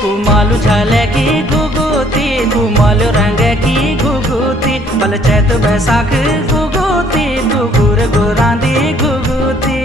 कुमालू झाले की घुघुती कुमालू रंग की घुघुती बल चैत बैसाख घुघुती घुघुर गुरांदी घुघुती।